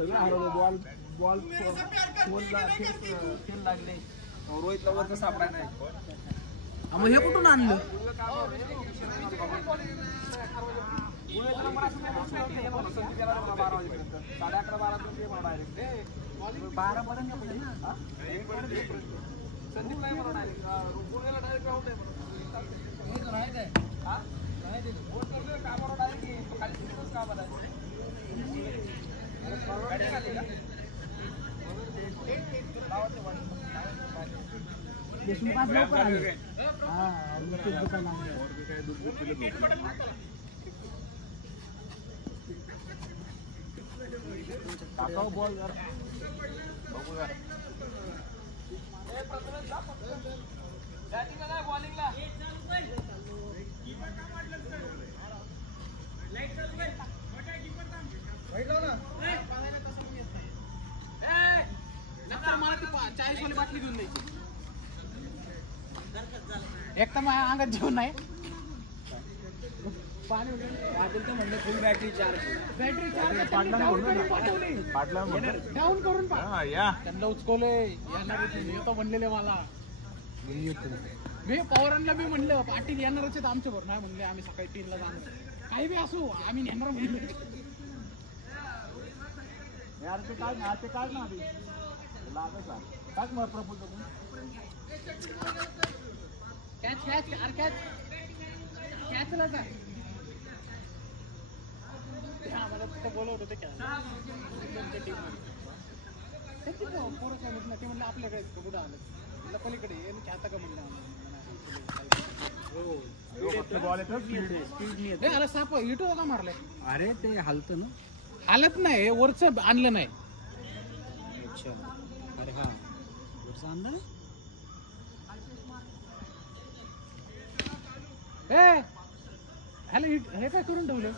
सगळं हरवलं. Ball ball खेळ लागले. रोहितला वरचं सापडा नाही. मग हे कुठून आणलं? बॉल बाटली घेऊन द्यायची. एक तर माझ्या अंगात जेवण नाही. पाणी म्हणलं फुल battery charge. Battery charge down करून त्यांना उचकवले. येतो म्हणलेले मला. मी पवारांना बी म्हणलं पाटील येणारच आहेत आमच्या बरोबर. नाही म्हणले आम्ही सकाळी 3ला जाणार. काही बी असू आम्ही नेणार म्हणले. यार ते काढ ना, ते काढ ना आधी. काढ मग प्रपोज कॅच कॅच अरे कॅच कॅचला का आम्हाला तिथं बोलवत होते. पोरं काय म्हटलं ते म्हणलं आपल्याकडे कुठं आलं म्हणलं पलीकडे आता का म्हणलं अरे साप इटो का मारलाय. अरे ते हालत ना. हालत नाही वरच आणलं नाही. अच्छा अरे हा वरच आणलं ना. हे काय करून ठेवलं.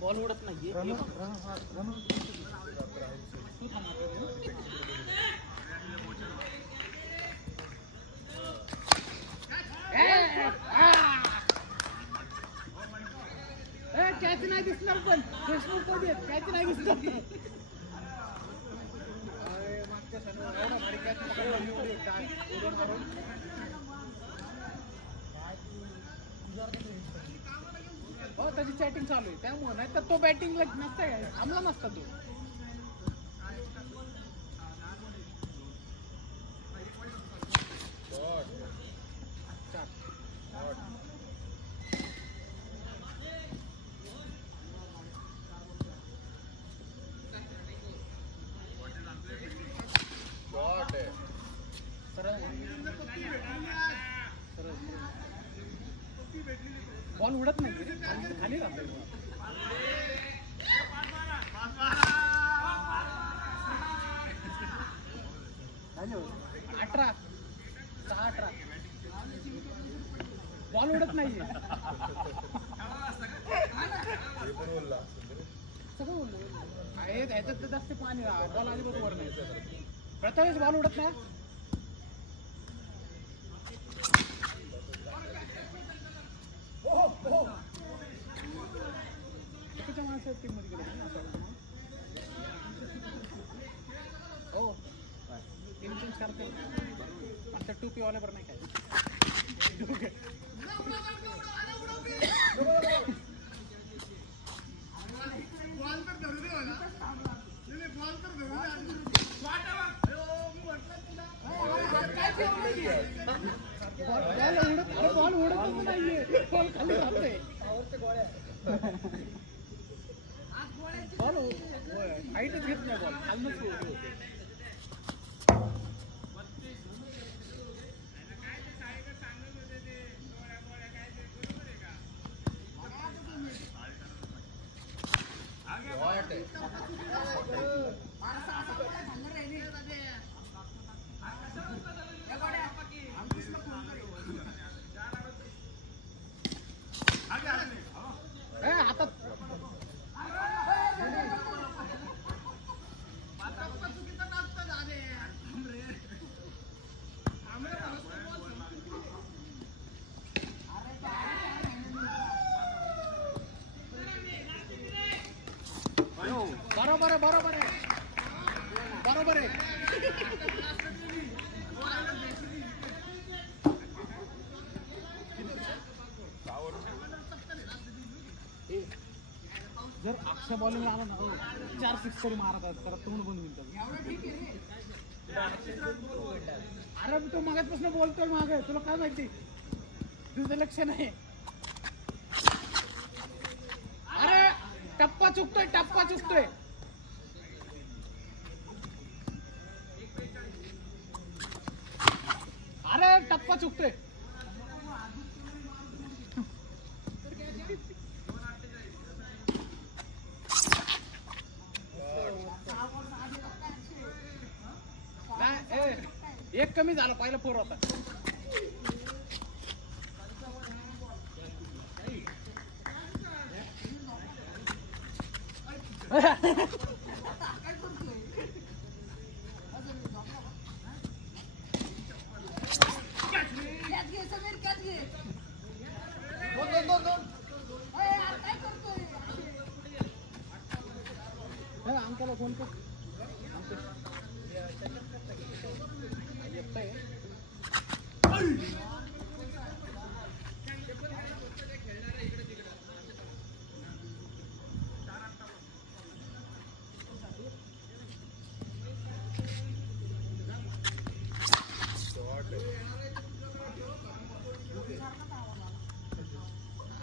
बॉल उडत नाहीये. कॅच नाही दिसणार पण कॅच नाही दिसणार. हो त्याची चॅटिंग चालू आहे त्यामुळे. नाही तर तो बॅटिंगला नसता काय थांबला नसता तो. बॉल उडत नाही खाली राहतो. 18 बॉल उडत नाहीये. सगळं बोललो आहे ह्याच्यात जास्त पाणी बॉल अजिबात वर नाही. प्रथमेश बॉल उडत नाही. टीम मध्ये हो टीम चेंज करते. आता टोपी वाले पर नाही काय. बॉल उडत नाहीये. बॉल खाली राहते. बॉल हाईटच घेत नाही. बॉल खालनच होते. बरोबर आहे जर अक्षय बॉलिंग आला ना 4 6 तरी मारत आहेत तर तोंड बंद होईल. अरे तू मागासपासून बोलतोय मागे तुला काय माहिती तुझं लक्ष नाही. अरे टप्पा चुकतोय अरे टप्पा चुकतोय. एक कमी झालं पहिला 4 होता. अंकलला फोन कर.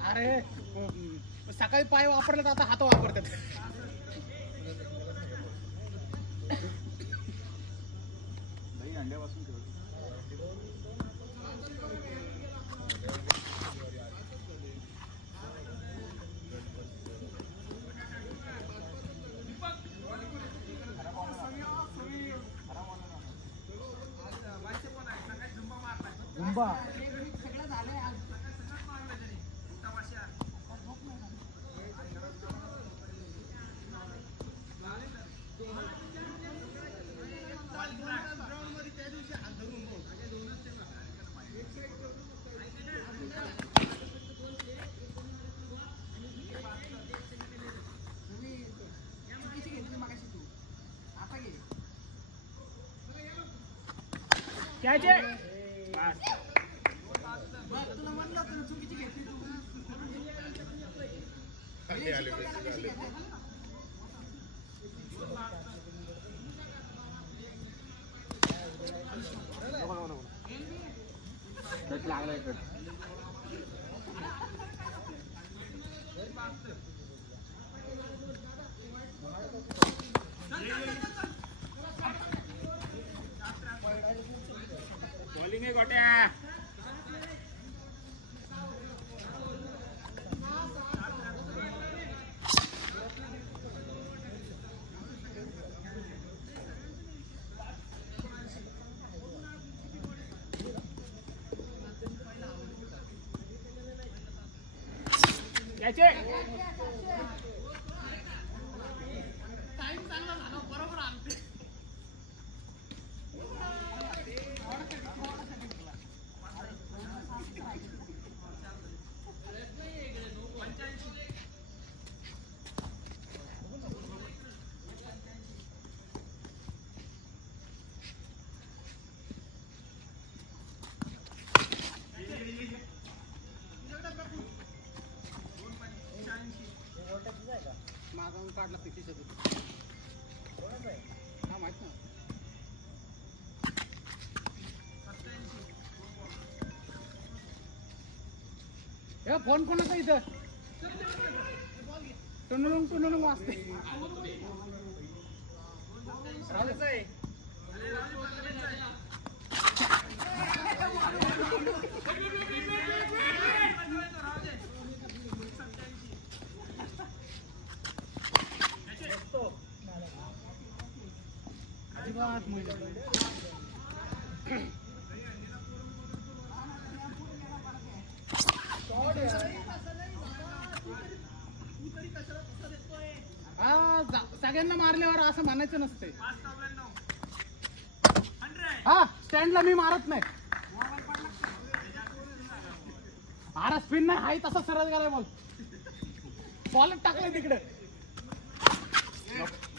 अरे सकाळी पाय वापरले तर आता हात वापरतात. अंड्यापासून झुंबा घ्यायचे. तुला म्हणलं तुला चुकीची घेतली तू. लागला बॉलिंग आहे गोट्या. टाइम चांगला झाला बरोबर आलते. माझा काढला पिटी हा माहित ना. हे फोन कोणाचा इथं टुनुलुंग वाजते. 8 महिने. सगळ्यांना मारल्यावर असं म्हणायचं नसते. हा स्टँडला मी मारत नाही. अरे स्पिन नाही हाय तसा सरळ गेलाय बॉल. बॉलच टाकलाय तिकडे.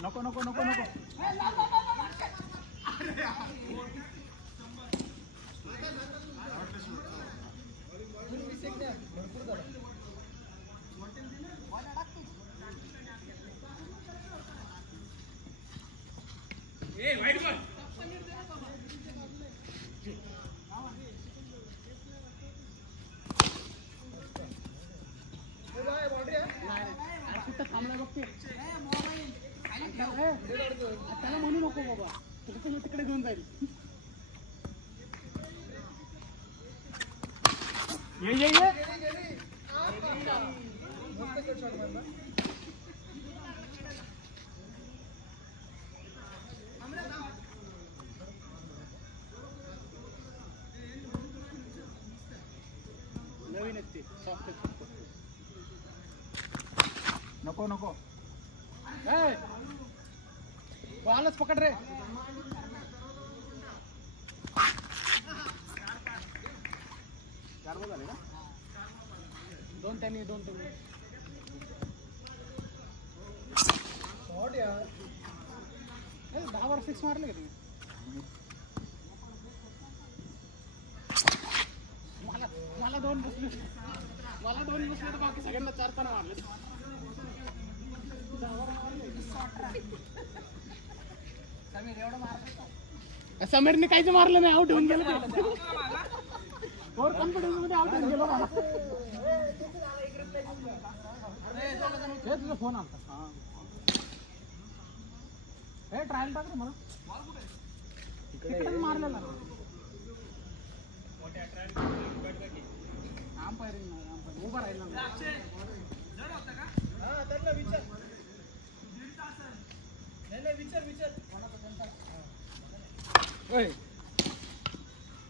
नको नको नको नको. थांबला बघते त्याला म्हणू नको बाबा. तिकडे घेऊन जाईल. नवीन आहेत ते सॉफ्ट. नको नको. बॉलच पकड रे. झाले ना दोन त्यांनी 10 वर 6 मारले का तुम्ही? मला 2 बसले. तर बाकी सगळ्यांना 4 पण मारले. समीरने काहीच मारलं नाही. आउट होऊन गेलं. ओव्हर कॉन्फिडन्स मध्ये आउट होऊन गेलो. मला तुझा फोन आला. हे ट्रायल टाक रे मला. तिकडे मारलेला उभा राहिला.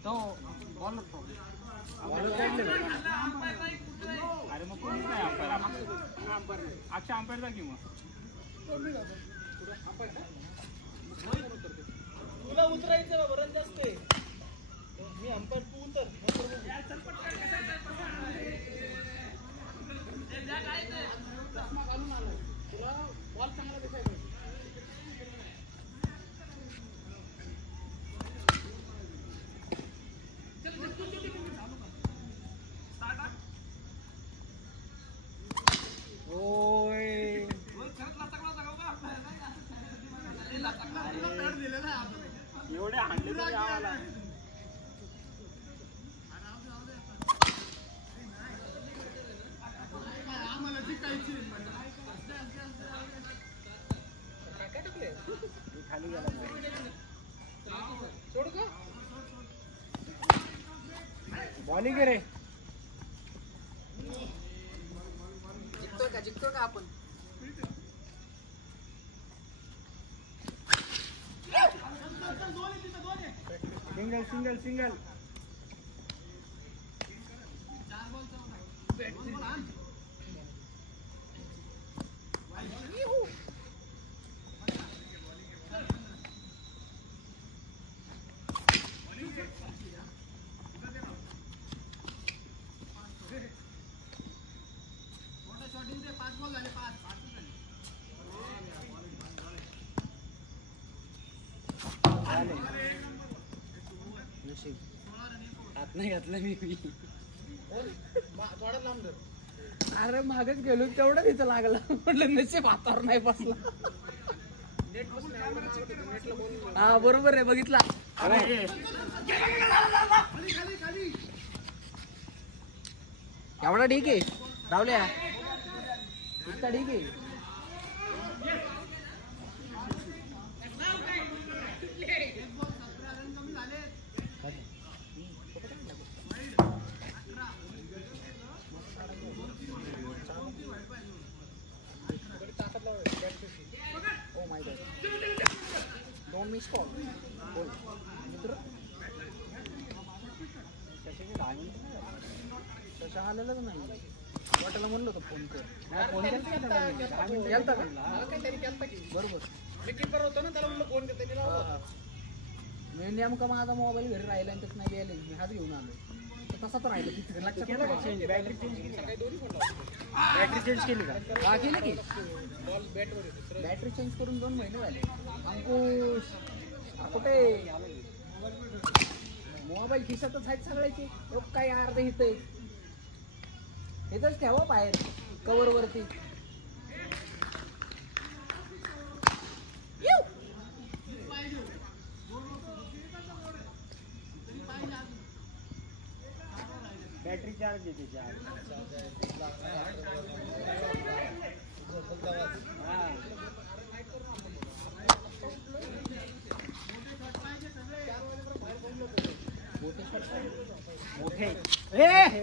तो बॉलर तो अरे मग कोणीच नाही अंपायर. अच्छा अंपायर जा की मग. तुला उतरायचं ना बरं जास्त आहे. मी अंपायर तू उतर. तुला बॉल चांगला दिसायचा. एवढे हाणले तरी आम्हाला. खाली गेला सोड का बॉलिंग रे. जिंकतो का आपण? सिंगल हात नाही घातला मी. थोडा लांब धर. अरे मागच गेलो तेवढं तिथं लागला. म्हटलं नशीब हातावर नाही बसला. हा बरोबर आहे बघितला. एवढा ठीक आहे रावल्या. इतका ठीक आहे. मिस कॉल मित्र शशा आलेलाच नाही वाटायला म्हणलं होतं फोन कर फोन केलता बरोबर मी किपर होतो ना त्याला म्हणलं फोन करते मी नेमका माझा मोबाईल घरी राहिला आणि त्यात नाही गेले मी हात घेऊन आलो तसाच राहिलं तिथे लक्षात बॅटरी चेंज केली का हा केली की बॅटरी चेंज करून 2 महिने झाले अंकुश कुठे मोबाईल खिशातच आहेत सगळ्याचे काय अर्ध इथंच ठेवा बाहेर कवर वरती बॅटरी चार्ज येते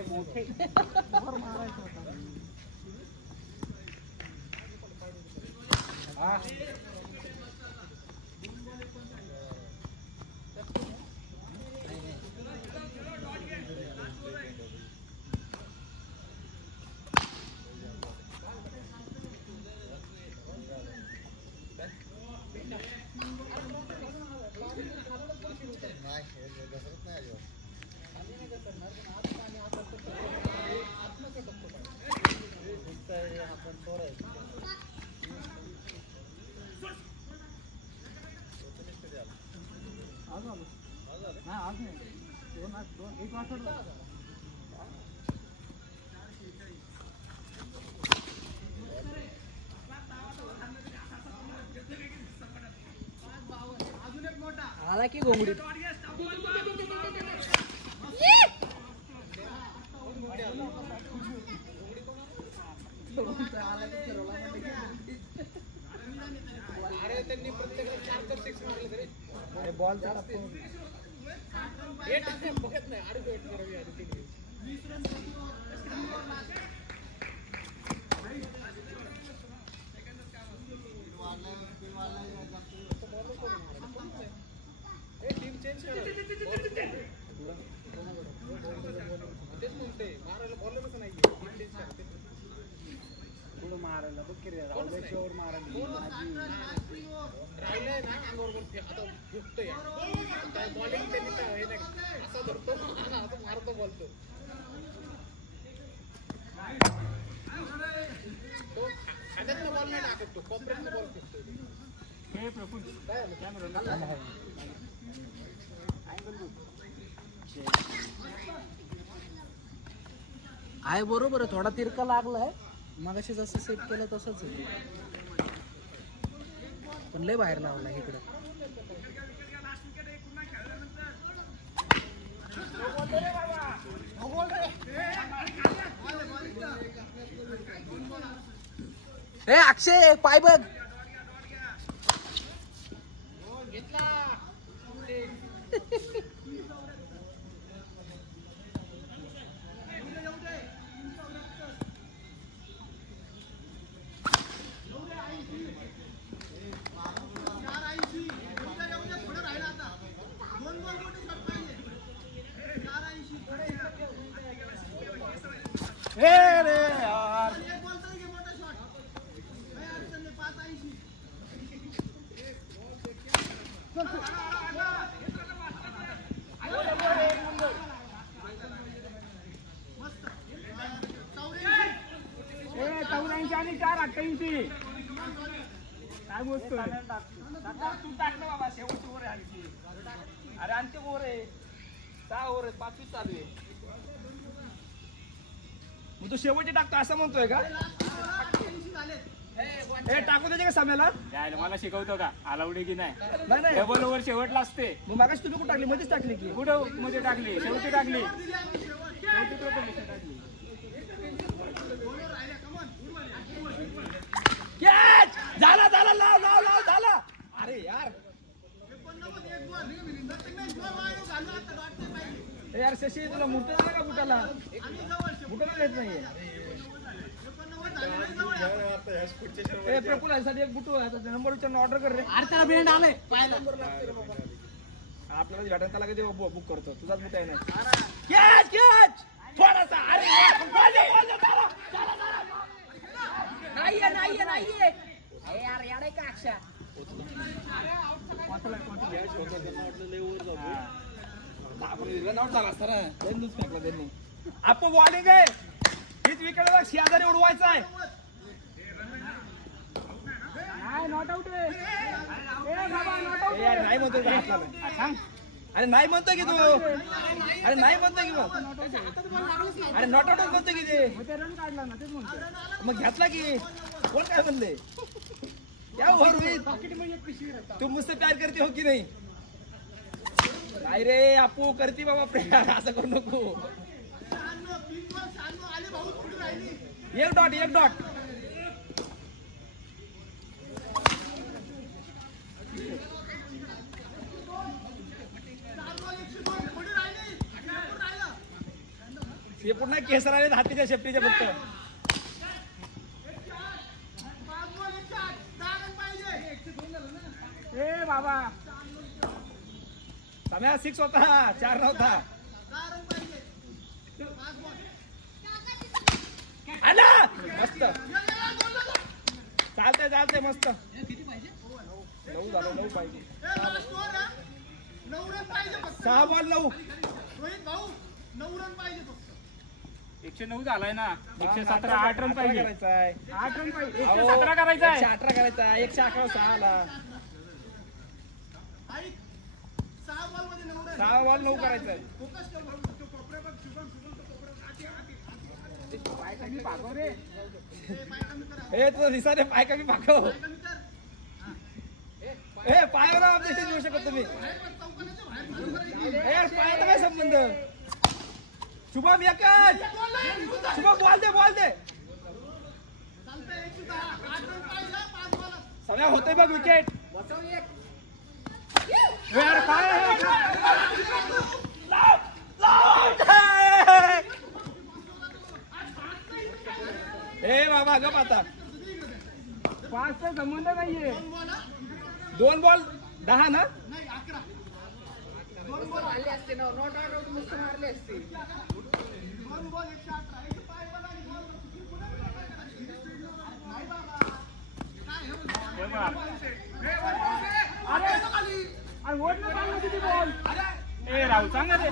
मोठे आला की घोंगडी अरे त्यांनी प्रत्येकाला 4 6 मारले तरी अरे बॉल जरा बघत नाही अरे वेट करावी अरे टीम चेंज करा तेच म्हणते मारायला बॉल कसं नाही टीम चेंज करा पुढं मारायला बघ की रे राहुलवर मारायला राहिलंय ना अंगावर बोलते आता झुकतोय काय बॉलिंग त्यांनी काय हे नाही असा धरतो आता मारतो बोलतो तो खाद्यातला बॉल नाही टाकत तो कॉपरेटचा बॉल फेकतो हे प्रफुल काय आलं कॅमेरा चालला आहे बरोबर आहे थोडा तिरका लागलाय मगाशी जसं सेट केलं तसंच आहे पण लय बाहेर लावला इकडं ए अक्षय पाय बघ आणि 488 काय बोलतो तू टाकलं बाबा शेवटची ओव्हर आहे आणखी अरे आणखी ओव्हर आहे 6 ओव्हर आहेत 5वी चालू आहे मग तू शेवटची टाकतो असं म्हणतोय का हे टाकू द्यायचे का साम्याला मला शिकवतो का अलाउड आहे की नाही डबल ओव्हर शेवटला असते मग मागाशी तुम्ही कुठं टाकली मध्येच टाकली की कुठं मध्ये टाकली शेवटी टाकली झाला झाला लाव लाव लाव झाला अरे यार यार शशी तुला मुठं का बुटाला बुटाला देत नाहीये प्रफुल्लासाठी एक बुटू नंबर ऑर्डर कर रे. अरे त्याला बेंड आलंय पाहायला. आपल्याला भेटायला त्याला कधी बुक करतो. तुझाच बुट आहे ना. कॅच कॅच थोडासा. अरे नाहीये नाहीये नाहीये. यार यार का अक्षा आपण बॉलिंग आहे. हीच विकेटला शेजारी उडवायचा आहे. नॉट आउट आहे. नाही म्हणतो अरे नाही म्हणतो की तू. अरे नाही म्हणतो की मग. अरे नॉट आउटच म्हणतो की ते. रन काढला ना तेच म्हणतो. मग घेतला की कोण काय म्हणले. क्या हुआ रोहित. तू मुझसे प्यार करती हो की नाही. नाही रे आपू करती बाबा प्यार. असं करू नको. एक डॉट एक डॉट. हे पुन्हा केसर आले हातीच्या शेपटीच्या फक्त. ए बाबा सम्या 6 होता 4 नव्हता. आला मस्त. चालते चालते मस्त. 9 झालं 9 पाहिजे. 6 बॉल 9. 109 झालाय ना. 117 8 रन पाहिजे. 8 रन पाहिजे. 117 करायचा आहे. 118 करायचा. 111 6 आला. 6 बॉल 9 करायचं. हे तुझं दिसाने पाय कमी पाकव. हे पायावर अपडेट देऊ शकत तुम्ही. पायाचा काय संबंध. शुभम एकच. शुभम बॉल दे बॉल दे. सगळ्या होतंय बघ विकेट. ए बाबा गप आता. 5चा संबंध नाहीये. 2 बॉल 10 ना. मारले असते ना. नॉट आउट मस्त मारले असते. अरे वरनं चाललं किती बॉल. ए राहुल सांगा रे.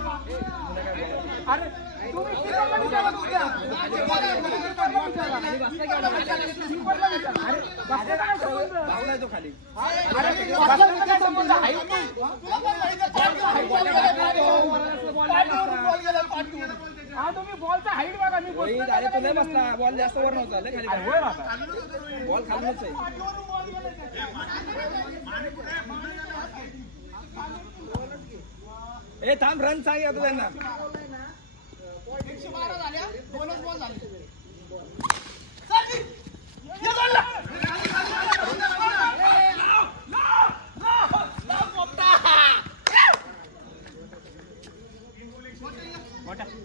अरे तुम्ही किपरला विचारा तुमच्या. अरे बसले काय संबंध. लावलाय तो खाली. अरे बसले काय संबंध. हा तुम्ही बॉलचा हाईट बघा. मी अरे तो नाही बसला. बॉल जास्त वर नव्हता. लय खाली बॉल खालूनच आहे. ए थांब रन सांग आता त्यांना. 112 झाल्या. 2च बॉल झाले.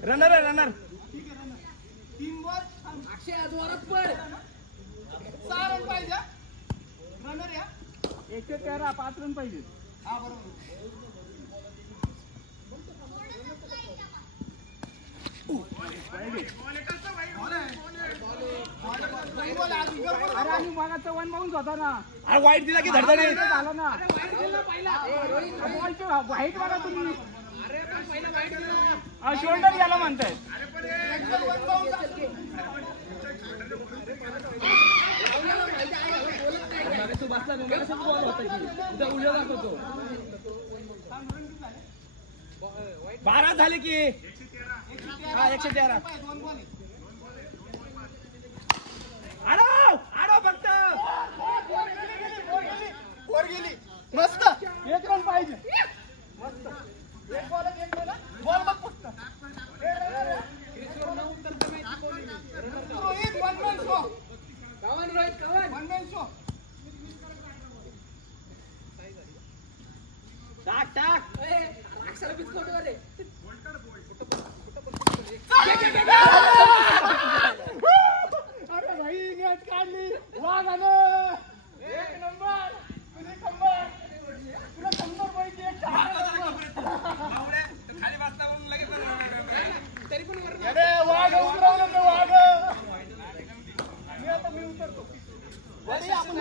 रनर आहे रनर. 3 बॉल. अक्षय जोरात पड. 6 रन पाहिजे. रनर या. 113 5 रन पाहिजे. हा बरोबर. अरे आणि मागाचा 1 बाउन्स होता ना. अरे वाईट दिला की धडधडीत झाला ना. बॉलची हाईट बघा तुम्ही. शोल्डर याला म्हणताय. उद्या दाखवतो. 12 झाले की. हा 113. आडो आडो फक्त. वर गेली. मस्त. 1 रन पाहिजे. मस्त. एक बॉल एक गेला. बॉल बघ फक्त. Rohit 1 run show. कवन रोहित कवन. 1 रन शो. टाक टाक. अक्षर बिस्कोट वर अरे भाई काढली वाघानं एक नंबर तुझे शंभर तुला 100 पैकी एक खाली वाजता लगेच तरी पण अरे वाघ उतरवलं ते वाघ मी उतरतो आपण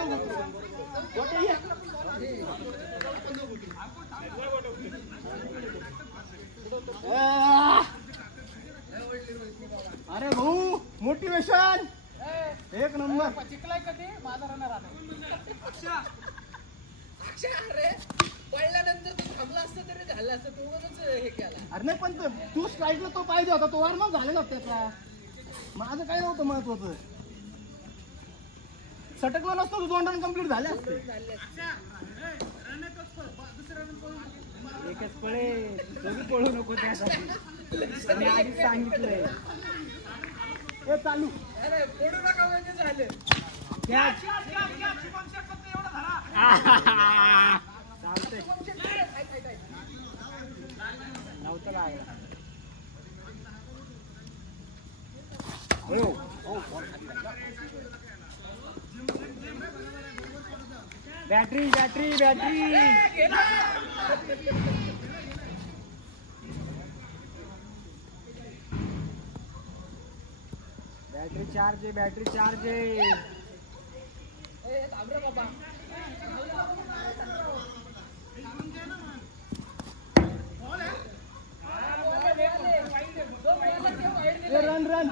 अरे भाऊ मोटिवेशन एक नंबर चिकलाय कधी बाजारानं राहणार अरे पडल्यानंतर तू थांबला असतं तरी झालं असतं तू उगाचच हे केला. अरे नाही पण तू स्ट्राईकला तो पाहिजे होता तो वॉर्मअप झालेला होता त्याचा माझं काय नव्हतं महत्वाचं सटकला नसतो तू 2 रन कंप्लीट झाले असते एकच पळे तुम्ही पळू नको त्यासाठी मी आधीच सांगितलंय हे चालू अरे पडू नका म्हणजे झालं. चालतंय नव्हतं लागला battery battery battery battery charge आहे बॅटरी चार्ज आहे थांब रे बाबा. रन रन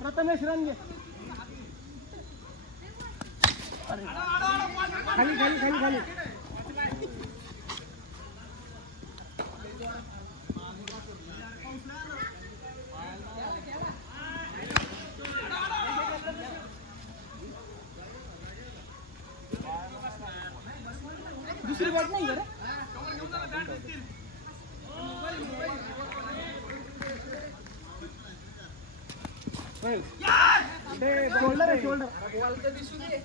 प्रथमेश रन घे खाली खाली खाली खाली दुसरी बॅट नाही का रे शोल्डर आहे शोल्डर बॉल तर दिसू दे.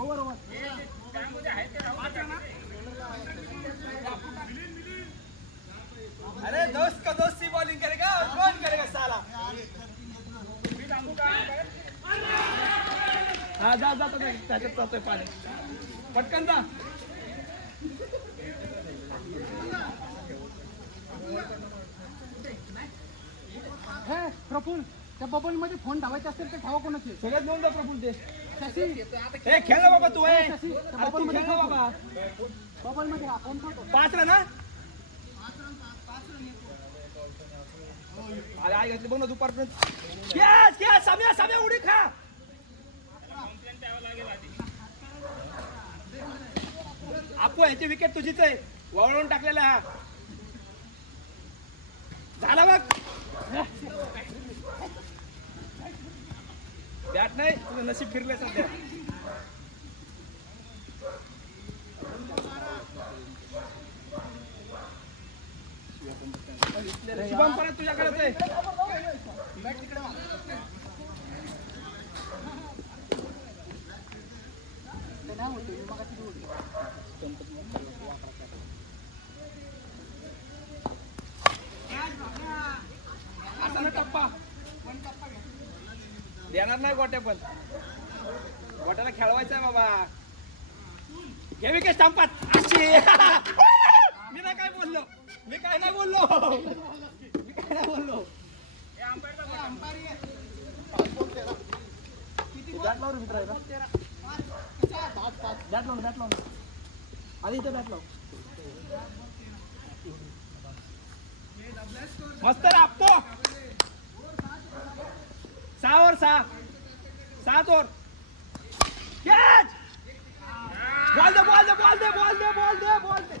ओव्हर ओव्हर अरे दोस्त का दोस्ती बॉलिंग करेगा और कौन करेगा साला हा जा जातो त्याच्यात जातोय पाणी पटकन जा हे प्रफुल त्या बबल मध्ये फोन धावायचे असेल तर धावा कोणाचे सगळ्यात घेऊन जा प्रफुल ते शशी ए खेळ ना बाबा तू आहे शशी त्या अरे बबल तू मध्ये खेळ ना बाबा बबल मध्ये फोन करतो 5 रन ना अरे आई घातली बघ ना दुपारपर्यंत कॅच कॅच साम्या साम्या उडी खा आपू ह्याची विकेट तुझीच आहे वळवून टाकलेला हा झाला बघ बॅट नाही तुझं नशीब फिरलंय सध्या शुभम परत तुझ्याकडेच आहे असा ना टप्पा देणार नाही गोट्या पण गोट्याला खेळवायचं आहे बाबा घे विकेट स्टंपात अशी मी ना काय बोललो मी काय नाही बोललो बॅट लावून मित्र आहे बॅट लावून आधी इथं बॅट लाव मस्त राबतो 6 और 6 7 और कॅच बॉल दे बॉल दे बॉल दे बॉल दे बॉल दे बॉल दे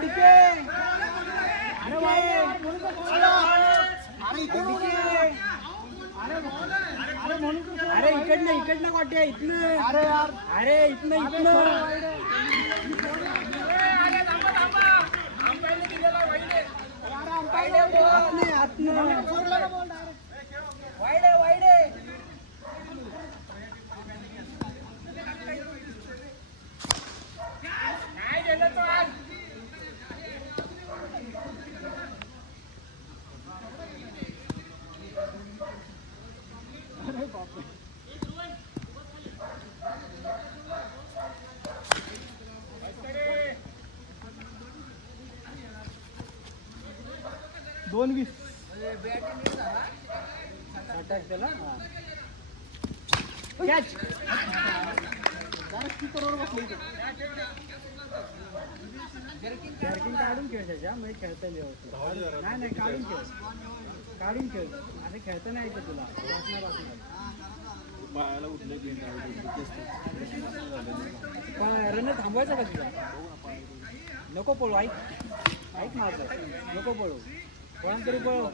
डीके अरे भाई अरे इकडनं वाट्या इथनं. अरे यार अरे इथनं दोन 20 त्याला कॅच. स्पीकरवर बसले इथे. जर्किन काढून खेळ त्याच्या म्हणजे खेळता येईल व्यवस्थित. नाही काढून खेळ अरे खेळता नाही येतं तुला. रन थांबवायचं का तुला. नको पळू ऐक माझं नको पळू कोणा तरी पळू.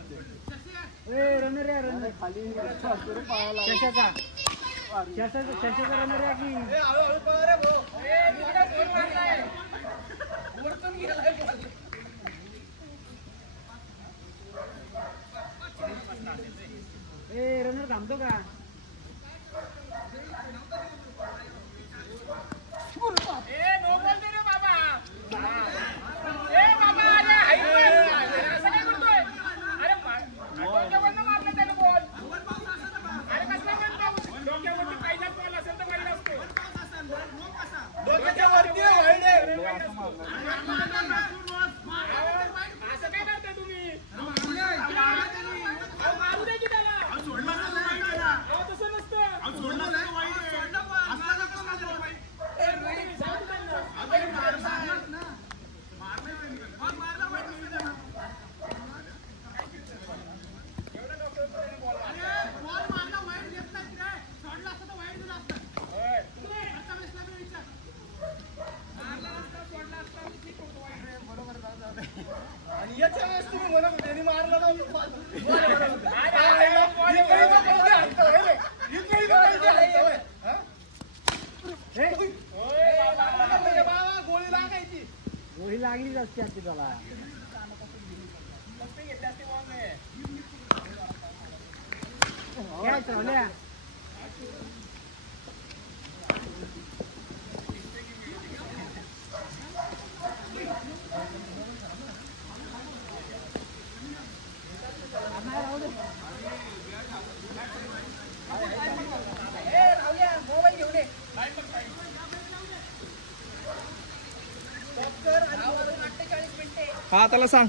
रनर या रनर खाली कशाचा रनर या की रनर थांबतो का. गोळी लागलीच असते आधी त्याला. काय चालल्या मोबाईल घेऊन ये. हा त्याला सांग.